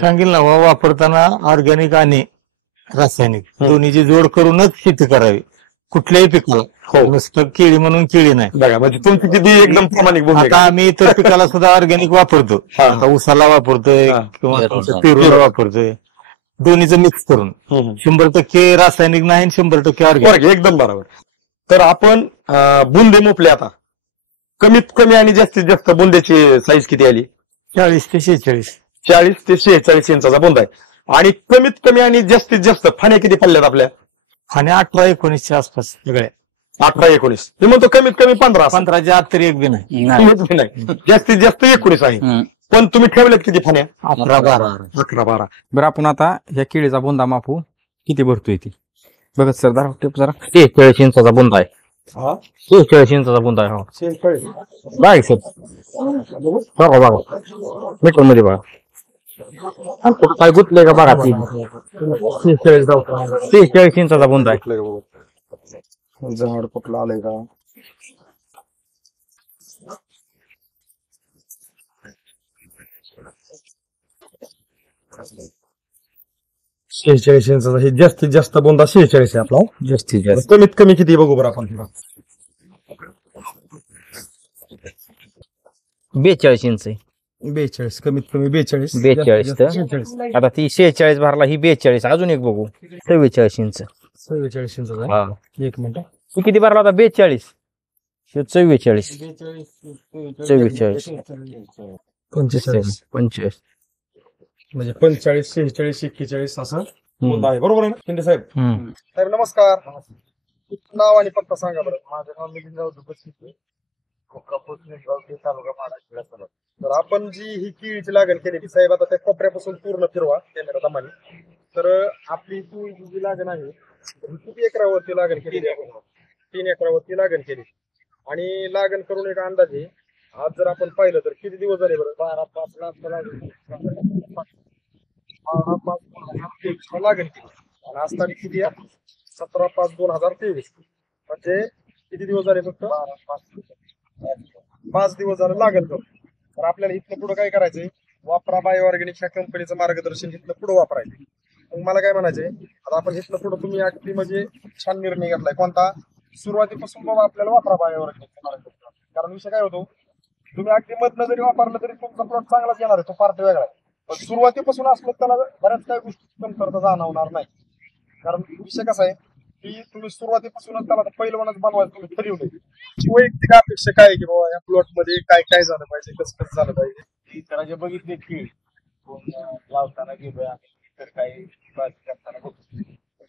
सांगेल ना वापरताना ऑर्गॅनिक आणि रासायनिक दोन्हीची जोड करूनच शेती करावी कुठल्याही पिकाला. हो. नुसतं केळी म्हणून केळी नाही. बघा म्हणजे तुमची किती एकदम प्रामाणिक भूमिका आता आहे. आम्ही इतर पिकाला सुद्धा ऑर्गॅनिक वापरतो. हा. आता ऊसाला वापरतोय हा. किंवा पेरूला वापरतोय. दोन्हीचं मिक्स करून 100% रासायनिक नाही 100% ऑर्गॅनिक. एकदम बरोबर. तर आपण बुंदे मोपले आता कमीत कमी आणि जास्तीत जास्त बुंद्याची साईज किती आली? 40 ते 46. 40 ते 46 इंचाचा बुंदा आहे. आणि कमीत कमी आणि जास्तीत जास्त फाण्या किती पडल्यात आपल्या? आणि 18-19च्या आसपास सगळे. 18-19. मी म्हणतो कमीत कमी 15. 15च्या आत तरी एक बी नाही. जास्तीत जास्त 19 आहे. पण तुम्ही ठेवल्यात किती फाण्या? 11-12. 11-12. बरं आपण आता ह्या केळीचा बुंदा मापू किती भरतोय ती बघत सर जरा टिप जरा. 46 इंचाचा बुंदा आहे. 46 इंचाचा बुंदा आहे. हो बाय सर बघा बघा मीटर मध्ये बघा काय गुतले का बघा. 46 इंचाचा बुंदा आहे. झाड कुठलं आलंय का? इंचाचा हे जास्तीत जास्त बुंदा 46 आहे आपला. जास्तीत जास्त कमीत कमी किती बघू बरं आपण? 42 इंच आहे. 42. कमीत कमी 42. 42 तर आता ती 46 भरला ही 42. अजून एक बघू 44 इंच. 44 इंचाचा. हा एक मिनिट. ही किती भरला होता? 42. 44 44 45 म्हणजे 45, 46, 41 असं बुंदा आहे. बरोबर आहे ना शिंदे साहेब? साहेब नमस्कार. नाव आणि पत्ता सांगा बरं. माझं नाव मिलिंद दुबे, तालुका माडा. तर आपण जी ही केळीची लागण केली साहेब आता त्या कोपऱ्यापासून पूर्ण फिरवा कॅमेरा दमाने. तर आपली केळीची जी लागण आहे ही किती एकरावरती लागण केली? 3 एकरावरती लागण केली. आणि लागण करून एक अंदाजे आज जर आपण पाहिलं तर किती दिवस झाले बरं? 12-5 लागण केली. आणि आज तारीख किती आहे? 17/5/2023. म्हणजे किती दिवस झाले? फक्त 5 दिवस झालं लागण करून. तर आपल्याला इथनं पुढं काय करायचंय? वापरा बायो ऑर्गॅनिक ह्या कंपनीचं मार्गदर्शन इथनं पुढं वापरायचं. मग मला काय म्हणायचंय आता आपण इथनं पुढं तुम्ही अगदी म्हणजे छान निर्णय घेतलाय. कोणता? सुरुवातीपासून बाबा आपल्याला वापरा बायो ऑर्गॅनिकचं मार्गदर्शन. कारण विषय काय होतो तुम्ही अगदी मधनं जरी वापरलं तरी तुमचा प्लॉट चांगलाच येणार आहे. तो पार्ट वेगळा आहे. पण सुरुवातीपासून असलं त्याला बऱ्याच काही गोष्टी कमतरता जाणवणार नाही. कारण विषय कसा आहे की तुम्ही सुरुवातीपासूनच त्याला पहिलवानच बनवायचं तुम्ही ठरवलंय. वैयक्तिक अपेक्षा काय आहे की बाबा या प्लॉट मध्ये काय काय झालं पाहिजे, कसं कसं झालं पाहिजे? इतरांचे बघितले की लावताना गेलोय आम्ही तर काही करताना बघतो.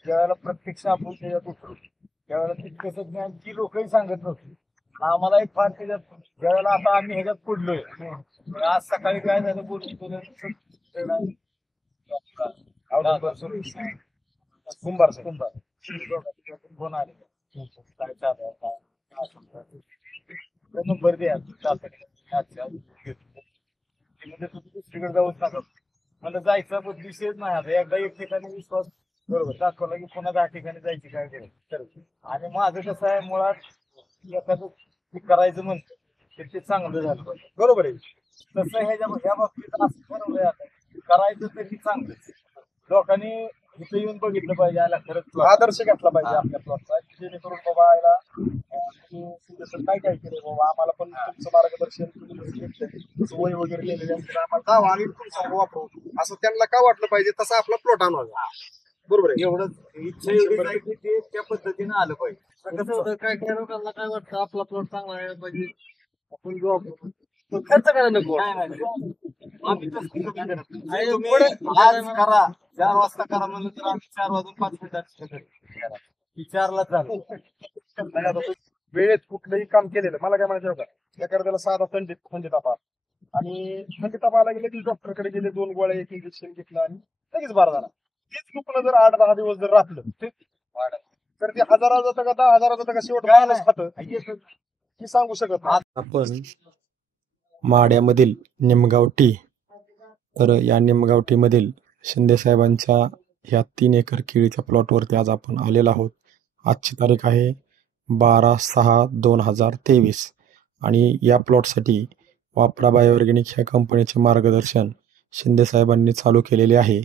ज्यावेळेला प्रत्यक्ष आपण त्याच्यात उतरू त्यावेळेला तितकंच ज्ञान की लोकही सांगत नव्हती. आम्हाला एक फार त्याच्यात ज्यावेळेला आता आम्ही ह्याच्यात पडलोय. आज सकाळी काय झालं बोलून कुंभार फोन आले काय नंबर द्या दुसरीकडे जाऊच नका. मला जायचा पण विषयच नाही. आता एकदा एक ठिकाणी विश्वास बरोबर दाखवला की पुन्हा 10 ठिकाणी जायची काय गरज. आणि माझं कसं आहे मुळात एखादं करायचं म्हणतं तर ते चांगलं झालं पाहिजे. बरोबर आहे. तसं ह्या बाबतीत असं ठरवलंय आता करायचं तरी चांगलंच. लोकांनी इथं येऊन बघितलं पाहिजे याला खरंच आदर्श घेतला पाहिजे आपल्या प्लॉटचा जेणेकरून बाबा याला काय काय केलंय बाबा आम्हाला पण तुमचं मार्गदर्शन वय वगैरे केलेले आम्हाला जावं आणि तुमचं वापरू असं त्यांना का वाटलं पाहिजे तसा आपला प्लॉट आणावा. बरोबर आहे. एवढं इच्छा एवढी नाही की ते त्या पद्धतीने आलं पाहिजे. कसं होतं काय काय लोकांना काय वाटतं आपला प्लॉट चांगला आहे पाहिजे आपण जॉब खर्च करायला नको. आज करा 4 वाजता करा म्हणलं तर आम्ही 4 वाजून 5 मिनिटात 4ला चालू. वेळेत कुठलंही काम केलेलं मला काय म्हणायचं होतं एखाद्याला साधा थंडी तापा आणि थंडी तापा आला गेले की डॉक्टरकडे गेले 2 गोळ्या 1 इंजेक्शन घेतलं आणि लगेच बारा झाला. तेच दुखणं जर 8-10 दिवस जर राखलं तर ते 1000 जातं का 10,000 जातं का शेवट माणूस खातं हे सांगू शकत नाही. आपण माड्यामधील निमगाव टी तर या निमगाव टी मधील शिंदे साहेबांच्या ह्या 3 एकर केळीच्या प्लॉटवरती आज आपण आलेलो आहोत. आजची तारीख आहे 12/6/2023 आणि या प्लॉटसाठी वापरा बायो ऑर्गॅनिक ह्या कंपनीचे मार्गदर्शन शिंदे साहेबांनी चालू केलेली आहे.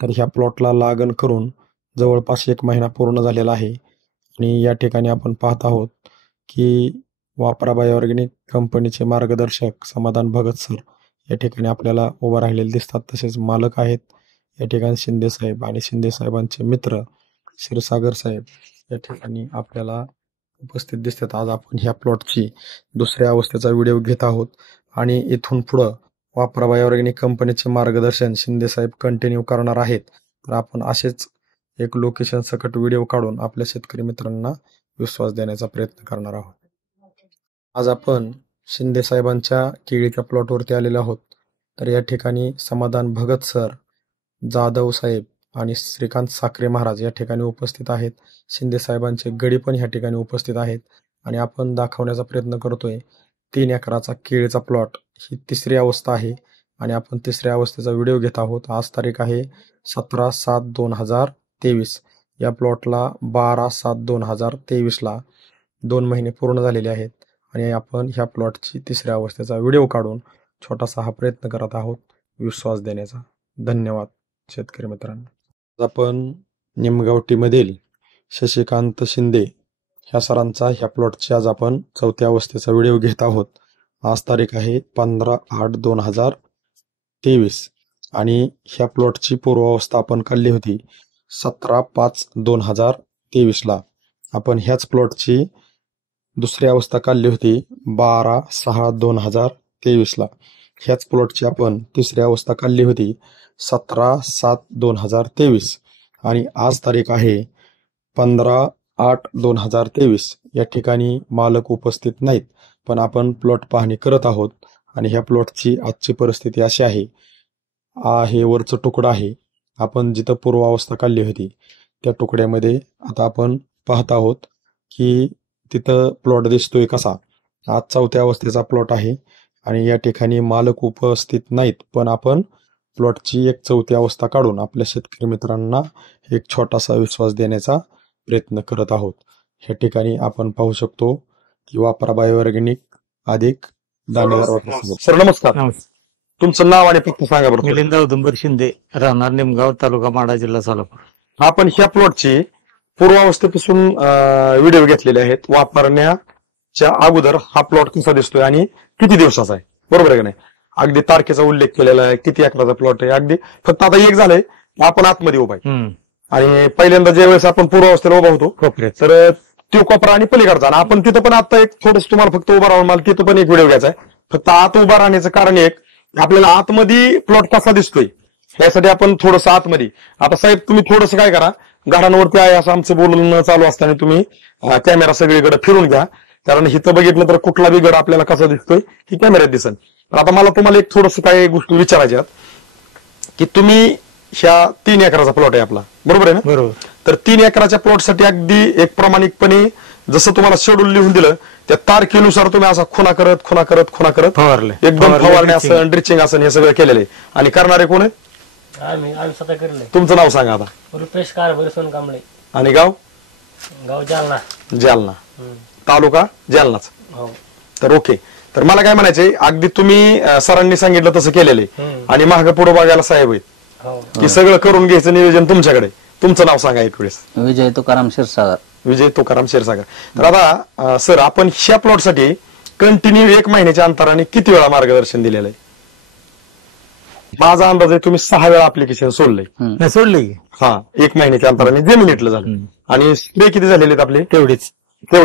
तर ह्या प्लॉटला लागण करून जवळपास 1 महिना पूर्ण झालेला आहे आणि या ठिकाणी आपण पाहत आहोत की वापरा बायो ऑर्गॅनिक कंपनीचे मार्गदर्शक समाधान भगत सर या ठिकाणी आपल्याला उभं राहिलेले दिसतात. तसेच मालक आहेत या ठिकाणी शिंदे साहेब आणि शिंदे साहेबांचे मित्र क्षीरसागर साहेब या ठिकाणी आपल्याला उपस्थित दिसतात. आज आपण ह्या प्लॉटची दुसऱ्या अवस्थेचा व्हिडिओ घेत आहोत आणि इथून पुढं वापरा बायो ऑर्गॅनिक कंपनीचे मार्गदर्शन शिंदे साहेब कंटिन्यू करणार आहेत. तर आपण असेच एक लोकेशन सकट व्हिडिओ काढून आपल्या शेतकरी मित्रांना विश्वास देण्याचा प्रयत्न करणार आहोत. आज आपण शिंदे साहेबांच्या केळीच्या प्लॉटवरती आलेलो आहोत. तर या ठिकाणी समाधान भगत सर, जाधव साहेब आणि श्रीकांत साखरे महाराज या ठिकाणी उपस्थित आहेत. शिंदे साहेबांचे गडी पण या ठिकाणी उपस्थित आहेत आणि आपण दाखवण्याचा प्रयत्न करतोय 3 एकराचा केळीचा प्लॉट. ही तिसरी अवस्था आहे आणि आपण तिसऱ्या अवस्थेचा व्हिडिओ घेत आहोत. आज तारीख आहे 17/7/2023. या प्लॉटला 12/7/2023 2 महिने पूर्ण झालेले आहेत आणि आपण ह्या प्लॉटची तिसऱ्या अवस्थेचा व्हिडिओ काढून छोटासा हा प्रयत्न करत आहोत विश्वास देण्याचा. धन्यवाद शेतकरी मित्रांनो. आपण निमगावटीमधील शशिकांत शिंदे ह्या सरांचा ह्या प्लॉटची आज आपण 4थ्या अवस्थेचा व्हिडिओ घेत आहोत. आज तारीख आहे 15/8/2023 आणि ह्या प्लॉटची पूर्वावस्था आपण काढली होती 17/5/2023. आपण ह्याच प्लॉटची दुसरी अवस्था काढली होती 12/6/2023. ह्याच प्लॉटची आपण तिसरी अवस्था काढली होती 17/7/2023 आणि आज तारीख आहे 15/8/2023. या ठिकाणी मालक उपस्थित नाहीत पण आपण प्लॉट पाहणी करत आहोत आणि ह्या प्लॉटची आजची परिस्थिती अशी आहे. हे वरचं तुकडं आहे. आपण जिथं पूर्वावस्था काढली होती त्या तुकड्यामध्ये आता आपण पाहत आहोत की तिथं प्लॉट दिसतोय कसा. आज 4थ्या अवस्थेचा प्लॉट आहे आणि या ठिकाणी मालक उपस्थित नाहीत पण आपण प्लॉटची एक 4थी अवस्था काढून आपल्या शेतकरी मित्रांना एक छोटासा विश्वास देण्याचा प्रयत्न करत आहोत. ह्या ठिकाणी आपण पाहू शकतो की वापरा बायो ऑर्गॅनिक अधिक दाणेदार. सर नमस्कार. तुमचं नाव आणि पत्ता सांगा बरं. मिलिंद औदुंबर शिंदे, राहणार निमगाव, तालुका माढा, जिल्हा सोलापूर. आपण ह्या प्लॉटची पूर्वावस्थेपासून व्हिडिओ घेतलेले आहेत. वापरण्याच्या अगोदर हा प्लॉट कसा दिसतोय आणि किती दिवसाचा आहे, बरोबर आहे का नाही. अगदी तारखेचा उल्लेख केलेला आहे, किती एकराचा प्लॉट आहे. अगदी फक्त आता एक झालंय आपण आतमध्ये उभा आहे आणि पहिल्यांदा ज्या वेळेस आपण पूर्वावस्थेला उभा होतो तर तो कोपरा आणि पलीकडचा आणि आपण तिथं पण आता एक थोडंसं तुम्हाला फक्त उभा राहून मला तिथं पण एक व्हिडिओ घ्यायचा आहे. फक्त आत उभा राहण्याचं कारण एक, आपल्याला आतमध्ये प्लॉट कसा दिसतोय यासाठी आपण थोडंसं आतमध्ये. आता साहेब तुम्ही थोडंसं काय करा, घरांवरती आहे असं आमचं बोलणं चालू असताना तुम्ही कॅमेरा सगळीकडे फिरून घ्या, कारण इथं बघितलं तर कुठला बी गड आपल्याला कसा दिसतोय ही कॅमेऱ्यात दिसेल. तर आता मला तुम्हाला एक थोडंसं काही गोष्टी विचारायच्या की तुम्ही ह्या 3 एकराचा प्लॉट आहे आपला, बरोबर आहे ना. बरोबर. तर 3 एकराच्या प्लॉटसाठी अगदी एक प्रामाणिकपणे जसं तुम्हाला शेड्यूल लिहून दिलं त्या तारखेनुसार तुम्ही असा खुणा करत फवारले, एकदम फवारणे असं ड्रिचिंग असं हे सगळं केलेलं आहे. आणि करणारे कोण आहे? आम्ही स्वतः करले. तुमचं नाव सांगा आता. रुपेश कारभार सोनकांबळे. आणि गाव? गाव जालना. जालना, तालुका जालनाच. तर ओके. तर मला काय म्हणायचंय, अगदी तुम्ही सरांनी सांगितलं तसं केलेलं आहे आणि मागं पुढे बघायला साहेब आहेत की सगळं करून घ्यायचं नियोजन तुमच्याकडे. तुमचं नाव सांगा एक वेळेस. विजय तुकाराम क्षीरसागर. विजय तुकाराम क्षीरसागर. तर आता सर आपण ह्या प्लॉटसाठी कंटिन्यू 1 महिन्याच्या अंतराने किती वेळा मार्गदर्शन दिलेलं आहे? माझा अंदाज आहे तुम्ही 6 वेळा ऍप्लिकेशन सोडलंय. सोडले की हा, 1 महिन्याच्या अंतराने जमिनीतलं झालं. आणि स्प्रे किती झालेले आपले? तेवढेच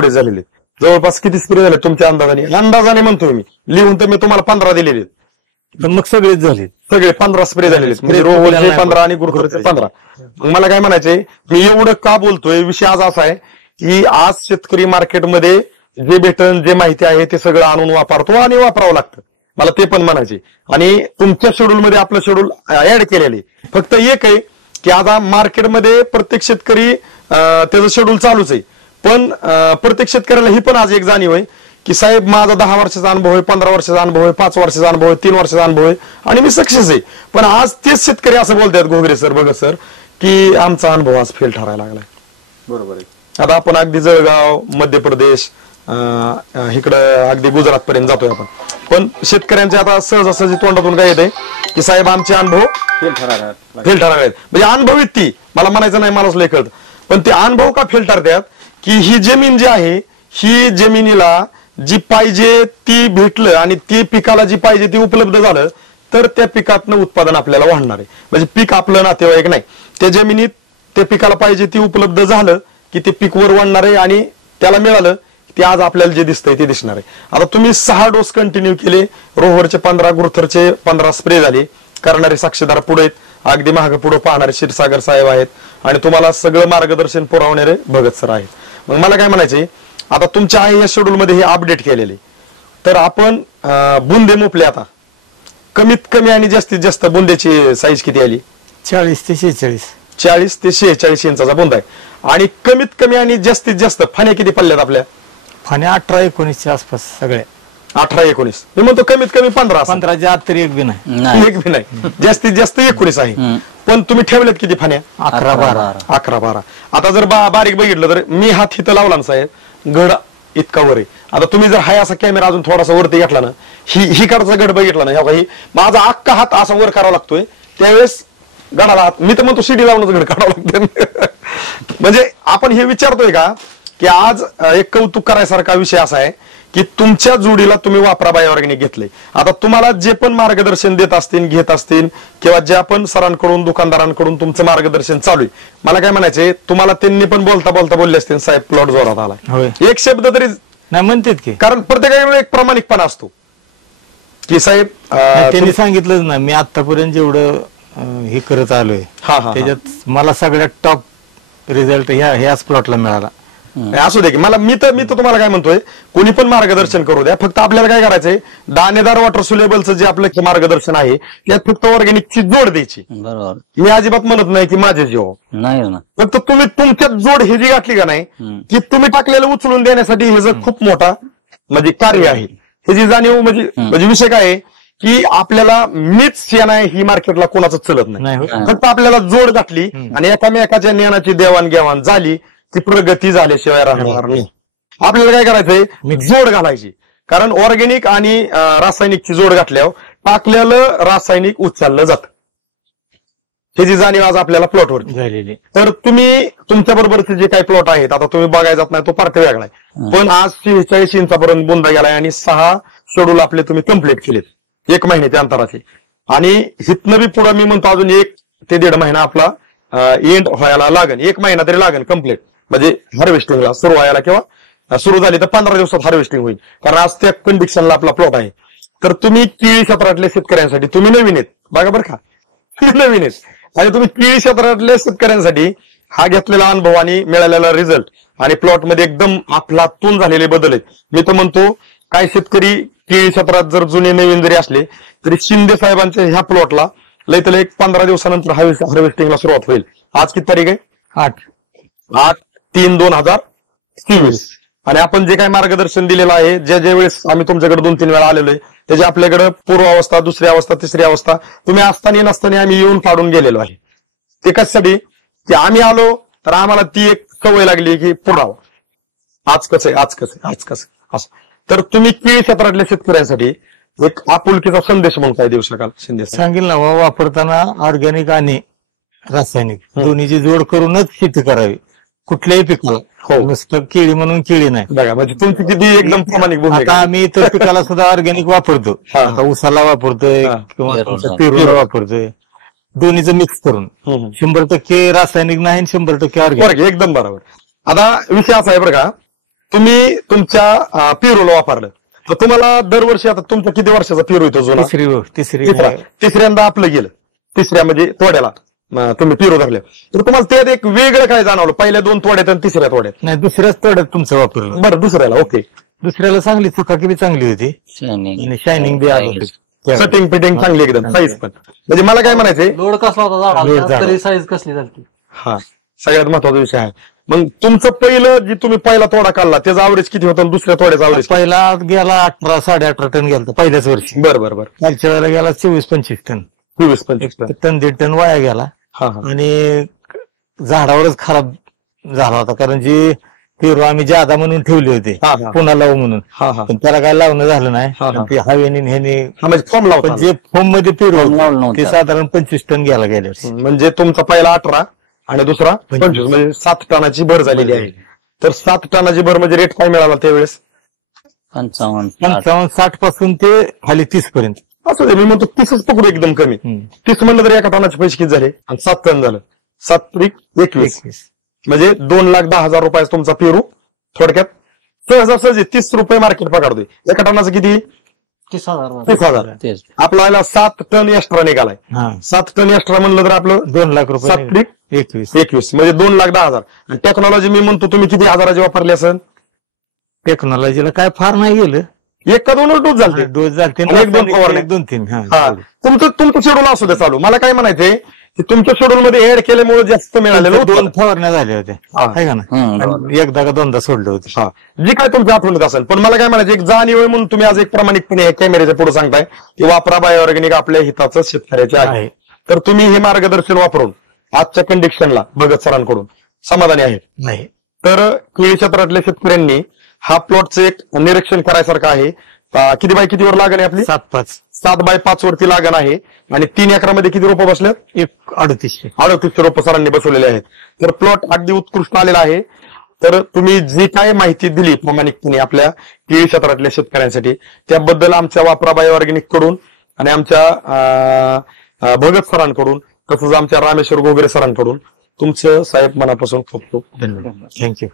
झालेले. जवळपास किती स्प्रे झाले तुमच्या अंदाजाने म्हणतोय मी, लिहून तर मी तुम्हाला 15 दिलेले. पण मग सगळेच झाले, सगळे 15 स्प्रे झालेले, म्हणजे रोहलचे 15 आणि गुरखुरचे 15. मग मला काय म्हणायचंय, मी एवढं का बोलतोय, विषय आज असा आहे की आज शेतकरी मार्केटमध्ये जे भेटन जे माहिती आहे ते सगळं आणून वापरतो आणि वापरावं लागतं, मला ते पण म्हणायचे. आणि तुमच्या शेड्यूल मध्ये आपलं शेड्यूल ऍड केलेले. फक्त एक आहे की आता मार्केटमध्ये प्रत्येक शेतकरी त्याचं शेड्यूल चालूच आहे, पण प्रत्येक शेतकऱ्याला ही पण आज एक जाणीव आहे की साहेब माझा 10 वर्षाचा अनुभव आहे, 15 वर्षाचा अनुभव आहे, 5 वर्षाचा अनुभव आहे, 3 वर्षाचा अनुभव आहे आणि मी सक्सेस आहे. पण आज तेच शेतकरी असं बोलतात, घोगरे सर, भगत सर, की आमचा अनुभव आज फेल ठरायला लागलाय. बरोबर आहे. आता आपण अगदी जळगाव, मध्य प्रदेश, इकडं अगदी गुजरात पर्यंत जातोय आपण. पण शेतकऱ्यांच्या आता सहजासहजी तोंडातून काय येते की साहेब आमचे अनुभव फेल ठरणार आहेत. म्हणजे अनुभव ती मला म्हणायचं नाही, मलाच लय कळतं. पण ते अनुभव का फेल ठरतात की ही जमीन जी आहे ही जमिनीला जी पाहिजे ती भेटलं आणि ती पिकाला जी पाहिजे ती उपलब्ध झालं तर त्या पिकातनं उत्पादन आपल्याला वाढणार आहे. म्हणजे पीक आपलं नातेवाईक नाही, त्या जमिनीत त्या पिकाला पाहिजे ती उपलब्ध झालं की ते पीक वर वाढणार आहे आणि त्याला मिळालं ते आज आपल्याला जे दिसतंय ते दिसणार आहे. आता तुम्ही 6 डोस कंटिन्यू केले, रोहरचे 15, गुरुथरचे 15 स्प्रे झाले, करणारे साक्षीदार पुढे आहेत, अगदी मागे पुढे पाहणारे क्षीरसागर साहेब आहेत आणि तुम्हाला सगळं मार्गदर्शन पुरवणारे भगत सर आहेत. मग मला काय म्हणायचंय, आता तुमच्या आहे या शेड्यूल मध्ये हे अपडेट केलेले, तर आपण बुंदे मोपले. आता कमीत कमी आणि जास्तीत जास्त बुंदेची साईज किती आली? 40 ते 46. 40 ते 46 इंचाचा बुंदा आहे. आणि कमीत कमी आणि जास्तीत जास्त फाण्या किती पडल्यात आपल्या? फाण्या 18-19च्या आसपास सगळे. 18-19. मी म्हणतो कमीत कमी 15. 15च्या आत तरी एक बी नाही. एक बी नाही. जास्तीत जास्त 19 आहे. पण तुम्ही ठेवलेत किती फाण्या? 11-12. 11-12. आता जर बारीक बघितलं तर मी हात इथं लावला ना साहेब, गड इतका वर आहे. आता तुम्ही जर हाय असा कॅमेरा अजून थोडासा वरती घेतला ना, ही कडचा गड बघितला ना, ह्या माझा अख्खा हात असा वर करावा लागतोय, त्यावेळेस गडाला हात, मी तर म्हणतो शिडी लावूनच गड काढावं लागतं. म्हणजे आपण हे विचारतोय का की आज एक कौतुक करायसारखा विषय असा आहे की तुमच्या जोडीला तुम्ही वापरा बाय ऑर्गॅनिक घेतले. आता तुम्हाला जे पण मार्गदर्शन देत असतील, घेत असतील, किंवा ज्या पण सरांकडून दुकानदारांकडून तुमचं मार्गदर्शन चालू आहे, मला काय म्हणायचंय, तुम्हाला त्यांनी पण बोलता बोलता बोलले असतील साहेब प्लॉट जोरात आला, एक शब्द तरी नाही म्हणतात की. कारण प्रत्येकाकडे एक प्रामाणिकपणा असतो की साहेब त्यांनी सांगितलंच ना, मी आतापर्यंत जेवढं हे करत आलोय त्याच्यात मला सगळ्यात टॉप रिझल्ट ह्याच प्लॉटला मिळाला. असू दे की मला मी तर तुम्हाला काय म्हणतोय, कोणी पण मार्गदर्शन करू द्या, फक्त आपल्याला काय करायचंय, दाणेदार वॉटर सुलेबलचं जे आपलं मार्गदर्शन आहे त्यात फक्त ऑर्गॅनिकची जोड द्यायची. बरोबर. मी अजिबात म्हणत नाही की माझे जीव नाही ना, फक्त तुम्ही तुमच्यात जोड हे जी घातली का नाही की तुम्ही टाकलेलं उचलून देण्यासाठी हे जर खूप मोठा म्हणजे कार्य आहे. हे जी जाणीव म्हणजे विषय काय आहे की आपल्याला मीच शेण आहे ही मार्केटला कोणाचं चलत नाही, फक्त आपल्याला जोड घातली आणि एकामेकाच्या ज्ञानाची देवाणघेवाण झाली की प्रगती झाल्याशिवाय राहणार नाही. आपल्याला काय करायचंय, जोड घालायची. कारण ऑर्गॅनिक आणि रासायनिकची जोड घातल्यावर टाकलेलं रासायनिक उचललं जातं. हे जी जाणीव आज आपल्याला प्लॉटवर झालेली. तर तुम्ही तुमच्या बरोबरचे जे काही प्लॉट आहेत, आता तुम्ही बघायला जात नाही तो पार्ट वेगळा आहे, पण आज 46 इंचापर्यंत बुंदा गेलाय आणि 6 शेड्यूल आपले तुम्ही कम्प्लीट केलेत 1 महिन्याच्या अंतराचे. आणि हितनं बी पुढे मी म्हणतो अजून 1 ते 1.5 महिना आपला एंड व्हायला लागेल, 1 महिना तरी लागेल कम्प्लीट, म्हणजे हार्वेस्टिंगला सुरू व्हायला, किंवा सुरू झाली तर 15 दिवसात हार्वेस्टिंग होईल. कारण आज त्या कंडिशनला आपला प्लॉट आहे. तर तुम्ही केळी क्षेत्रातल्या शेतकऱ्यांसाठी, तुम्ही नवीन आहेत बघा बरं का, नवीन आहेत, आणि तुम्ही केळी क्षेत्रातल्या शेतकऱ्यांसाठी हा घेतलेला अनुभव आणि मिळालेला रिझल्ट आणि प्लॉटमध्ये एकदम अफलातून झालेले बदल आहेत. मी तर म्हणतो काय शेतकरी केळी क्षेत्रात जर जुने नवीन जरी असले तरी शिंदे साहेबांच्या ह्या प्लॉटला लय त्याला 15 दिवसानंतर हार्वेस्टिंगला सुरुवात होईल. आज किती तारीख आहे? 8/3/2023. आणि आपण जे काही मार्गदर्शन दिलेलं आहे, ज्या वेळेस आम्ही तुमच्याकडे 2-3 वेळा आलेलो आहे, त्याची आपल्याकडे पूर्वावस्था, दुसरी अवस्था, तिसरी अवस्था तुम्ही असताना नसताना आम्ही येऊन काढून गेलेलो आहे. ते कशासाठी की आम्ही आलो तर आम्हाला ती एक सवय लागली की पुरावा आज कसं आहे, आज कसं आहे, आज कसं असं. तर तुम्ही केळी क्षेत्रातल्या शेतकऱ्यांसाठी एक आपुलकीचा संदेश म्हणून काय देऊ शकाल शिंदे? सांगेल ना, वापरताना ऑर्गॅनिक आणि रासायनिक दोन्हीची जोड करूनच शेती करावी कुठल्याही पिकाला. नुसतं केळी म्हणून केळी नाही बघा, म्हणजे तुमची किती एकदम प्रामाणिक भूमिका. आता आम्ही इतर पिकाला सुद्धा ऑर्गॅनिक वापरतो, आता ऊसाला वापरतोय किंवा पेरूला वापरतोय, दोन्हीचं मिक्स करून. 100% रासायनिक नाही, 100% ऑर्गॅनिक. एकदम बरोबर. आता विषय असा आहे बरं का, तुम्ही तुमच्या पेरूला वापरलं तर तुम्हाला दरवर्षी, आता तुमचा किती वर्षाचा पेरू येतो जुना? तिसऱ्यांदा आपलं गेलं, तिसऱ्या म्हणजे तोड्याला तुम्ही पेरू धरले, तर तुम्हाला त्यात एक वेगळं काय जाणवलं पहिल्या 2 तोड्यात आणि तिसऱ्या तोड्यात? नाही, दुसऱ्याच तोड्यात तुमचं वापरलं. बरं, दुसऱ्याला ओके. दुसऱ्याला चांगली चुकाकी बी चांगली होती आणि शायनिंग बी आलं, कटिंग फिटिंग चांगली एकदम, साईज पण. म्हणजे मला काय म्हणायचंय, लोड कसला होता तरी साईज कसली झाली? हा सगळ्यात महत्वाचा विषय आहे. मग तुमचं पहिलं जे तुम्ही पहिला तोडा काढला त्याचा अवरेज किती होतं, दुसऱ्या तोड्याचा अवरेज? पहिला गेला 18-18.5 टन गेला पहिल्याच वर्षी. बरं. कालच्या वेळेला गेला 24-25 टन. 24-25 टन. 1.5 टन वाया गेला. आणि झाडावरच खराब झाला होता, कारण जी पेरू आम्ही जादा म्हणून ठेवले होते हा, हा. पुन्हा लावू म्हणून हा हा पण त्याला काय लावणं झालं नाही हा, हा. ते हवेने ह्याने हा, म्हणजे फॉर्म लावता पण जे फोम मध्ये पेरू लावलं होते, नव्हतं. ते साधारण 25 टन घ्यायला गेले म्हणजे तुमचा पहिला 18 आणि दुसरा 25 म्हणजे 7 टनाची भर झालेली आहे. तर 7 टनाची भर म्हणजे रेट काय मिळाला त्यावेळेस? 55 55-60 पासून ते खाली 30 पर्यंत. असं मी म्हणतो 30च पकडू एकदम कमी. 30 म्हणलं तर एका टनाचे पैसे किती झाले आणि 7 टन झालं 7-21 म्हणजे 2,10,000 रुपयाचा तुमचा पेरू थोडक्यात सहज 30 रुपये मार्केट पकडतोय. एका टनाचं किती? 30,000. 30,000. तेच आपल्याला 7 टन एक्स्ट्रा निघालाय. 7 टन एक्स्ट्रा म्हणलं तर आपलं 2 लाख रुपये 7-21 म्हणजे 2,10,000. आणि टेक्नॉलॉजी मी म्हणतो तुम्ही किती हजाराची वापरली असेल? टेक्नॉलॉजीला काय फार नाही गेलं. एक का दोनच डोस झाले. डोस झाले आणि 1-2 फवारण्या. 1-2-3 हा तुमचं शेड्यूल असू दे चालू. मला काय म्हणायचंय की तुमच्या शेड्यूल मध्ये ऍड केल्यामुळे जास्त मिळालेलं 2 फवारण्या झाल्या होत्या आहे का ना. हम्म. एकदा का दोनदा सोडलं होतं. हा जी काय तुमच्या आठवणीत असेल. पण मला काय म्हणायचं एक जाणीव आहे म्हणून तुम्ही आज एक प्रामाणिकपणे कॅमेऱ्याच्या पुढे सांगताय की वापरा बायोऑर्गॅनिक आपल्या हिताचं शेतकऱ्याचे आहे. तर तुम्ही हे मार्गदर्शन वापरून आजच्या कंडिशनला भगत सरांकडून समाधानी आहेत? नाही. तर केळी क्षेत्रातल्या शेतकऱ्यांनी हा प्लॉटचं एक निरीक्षण करायसारखं आहे. किती बाय कितीवर लागण आहे आपली? 7 बाय 5 वरती लागण आहे. आणि 3 एकरामध्ये किती रोपं बसल्यात? 38 रोपं सरांनी बसवलेले आहेत. तर प्लॉट अगदी उत्कृष्ट आलेला आहे. तर तुम्ही जी काय माहिती दिली प्रामाणिकपणे आपल्या केळी क्षेत्रातल्या शेतकऱ्यांसाठी त्याबद्दल आमच्या वापरा बायोऑर्गॅनिक कडून आणि आमच्या भगत सरांकडून तसंच आमच्या रामेश्वर गोगरे सरांकडून तुमचं साहेब मनापासून खूप खूप धन्यवाद. थँक्यू.